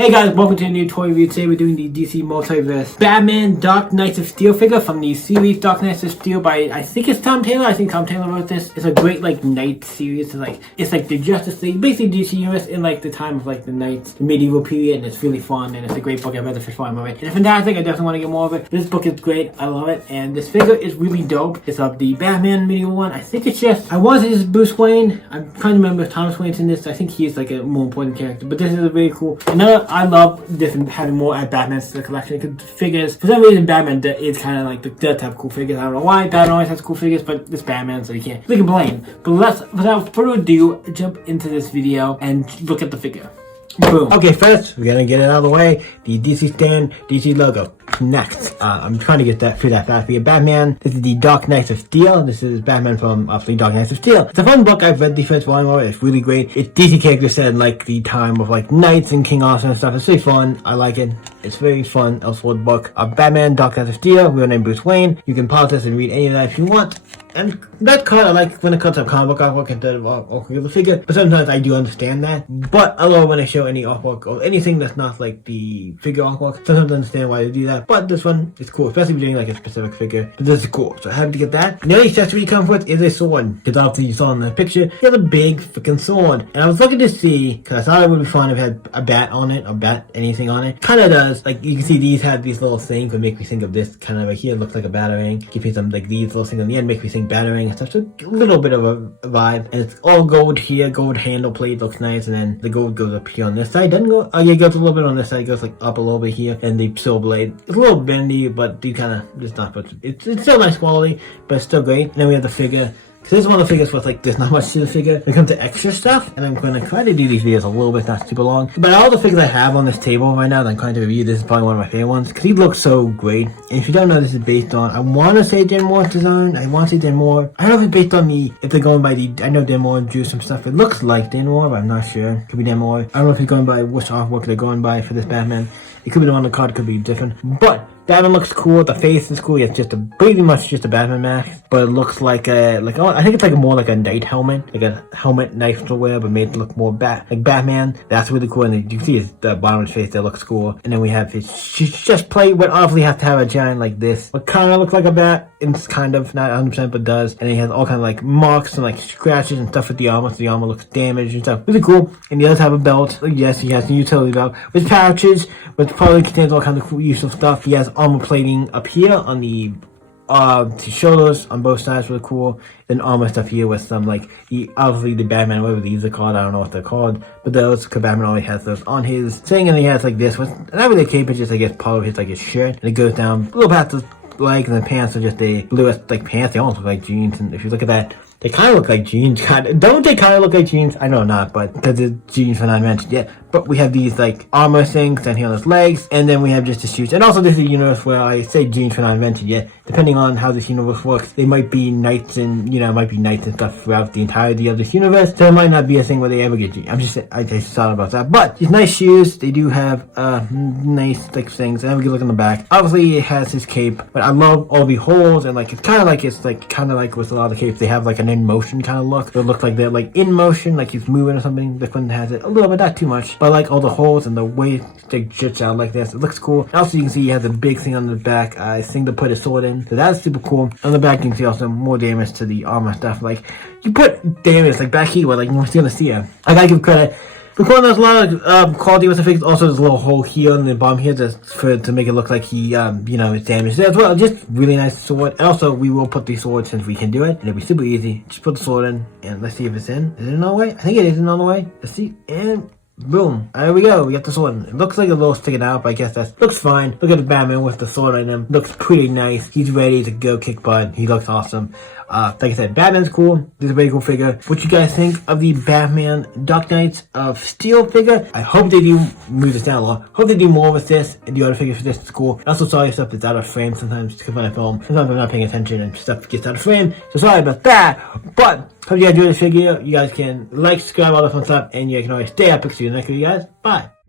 Hey guys, welcome to a new toy review. Today we're doing the DC Multiverse Batman Dark Knights of Steel figure from the series Dark Knights of Steel by, I think it's Tom Taylor. I think Tom Taylor wrote this. It's a great Knight series. It's like the Justice League, basically DC Universe in the time of the Knights, the medieval period, and it's really fun and it's a great book. I've read the first volume of it. It's fantastic. I definitely want to get more of it. This book is great. I love it. And this figure is really dope. It's of the Batman medieval one. I think it's just, I want to say this is Bruce Wayne. I'm trying to remember if Thomas Wayne's in this. I think he's a more important character, but this is a really cool. Another, I love this and having more at Batman's collection because figures, for some reason Batman is kind of like the type of cool figures. I don't know why Batman always has cool figures, but it's Batman, so you can't really complain. But without further ado, jump into this video and look at the figure. Boom. Okay, first we're gonna get it out of the way. The DC stand, DC logo. Next, I'm trying to get that through that fast. We have Batman. This is the Dark Knights of Steel. This is Batman from obviously Dark Knights of Steel. It's a fun book. I've read the first volume of it. It's really great. It's DC characters set in the time of Knights and King Arthur and stuff. It's really fun. I like it. It's very fun. Elseworld book. Batman, Dark Knights of Steel. We're named Bruce Wayne. You can pause this and read any of that if you want. And that cut, I like when it cuts up comic book artwork instead of the figure. But sometimes I do understand that. But I love when I show any artwork or anything that's not the figure artwork. Sometimes I understand why they do that. But this one is cool, especially if you're doing a specific figure. But this is cool, so happy to get that. The only accessory you come with is a sword. Because obviously you saw in the picture, he has a big freaking sword. And I was looking to see, because I thought it would be fun if it had a bat on it, or bat anything on it. Kind of does. You can see these have these little things that make me think of this kind of right here. It looks like a battering. Give me some these little things on the end make me think battering and stuff. So a little bit of a vibe. And it's all gold here, gold handle plate, looks nice. And then the gold goes up here on this side. Doesn't go, oh yeah, it goes a little bit on this side. It goes up a little bit here. And the silver blade. It's a little bendy, but you kind of, it's not, but it's still nice quality, but it's still great. And then we have the figure. So this is one of the figures with there's not much to the figure. When it comes to extra stuff, and I'm going to try to do these videos a little bit, not super long. But all the figures I have on this table right now that I'm trying to review, this is probably one of my favorite ones, because he looks so great. And if you don't know, this is based on, I want to say Dan Moore's design, I want to say Dan Moore. I don't know if it's based on if they're going by I know Dan Moore drew some stuff, it looks like Dan Moore, but I'm not sure. Could be Dan Moore. I don't know if he's going by which artwork they're going by for this Batman. It could be the one on the card, could be different. But Batman looks cool. The face is cool. It's just pretty much just a Batman mask, but it looks like I think it's more like a knight helmet, like a helmet knife to wear, but made to look more like Batman. That's really cool. And you can see the bottom of his face that looks cool. And then we have his just plate, but obviously have to have a giant like this. It kind of looks like a bat. It's kind of not 100%, but does. And he has all kind of marks and scratches and stuff with the armor. So the armor looks damaged and stuff. Really cool. And he does have a belt. Yes, he has a utility belt with pouches, which probably contains all kinds of cool, useful stuff. He has armor plating up here on the shoulders on both sides, really cool. Then armor stuff here with some obviously the Batman, whatever these are called, I don't know what they're called, but those, because Batman always has those on his thing, and he has this with not really a cape, it's just I guess part of his shirt, and it goes down a little past the legs, and the pants are just a blue pants. They almost look like jeans, and if you look at that, they kind of look like jeans. Don't they kind of look like jeans? I know not, but because the jeans are not mentioned yet. But we have these armor things down here on his legs, and then we have just the shoes. And also this is a universe where I say jeans are not invented yet. Depending on how this universe works, they might be knights and stuff throughout the entirety of this universe. So it might not be a thing where they ever get jeans. I just thought about that. But these nice shoes, they do have nice things. And then we can look on the back. Obviously it has his cape, but I love all the holes and it's kind of like with a lot of the capes, they have an in motion kind of look. It looks like they're in motion, like he's moving or something. This one has it a little bit, not too much. But I like all the holes and the way they jits out like this. It looks cool. Also, you can see he has a big thing on the back. I think to put his sword in. So that's super cool. On the back, you can see also more damage to the armor stuff. You put damage back here where you're gonna see it. I gotta give credit. Because there's a lot of quality with the figures. Also, there's a little hole here on the bottom here to make it look like he, is damaged there as well. Just really nice sword. And also, we will put the sword since we can do it. And it'll be super easy. Just put the sword in, and let's see if it's in. Is it in all the way? I think it is in all the way. Let's see. And boom. There we go. We got the sword in. It looks like a little sticking out, but I guess that looks fine. Look at the Batman with the sword on him. Looks pretty nice. He's ready to go kick butt. He looks awesome. Like I said, Batman's cool. This is a very cool figure. What you guys think of the Batman Dark Knights of Steel figure? I hope they do move this down a lot. Hope they do more with this and the other figures for this is cool. Also, sorry if stuff is out of frame sometimes because when I film, sometimes I'm not paying attention and stuff gets out of frame. So sorry about that. But hope you guys enjoyed this figure. You guys can subscribe, all that fun stuff, and you can always stay up. See you next video, guys. Bye.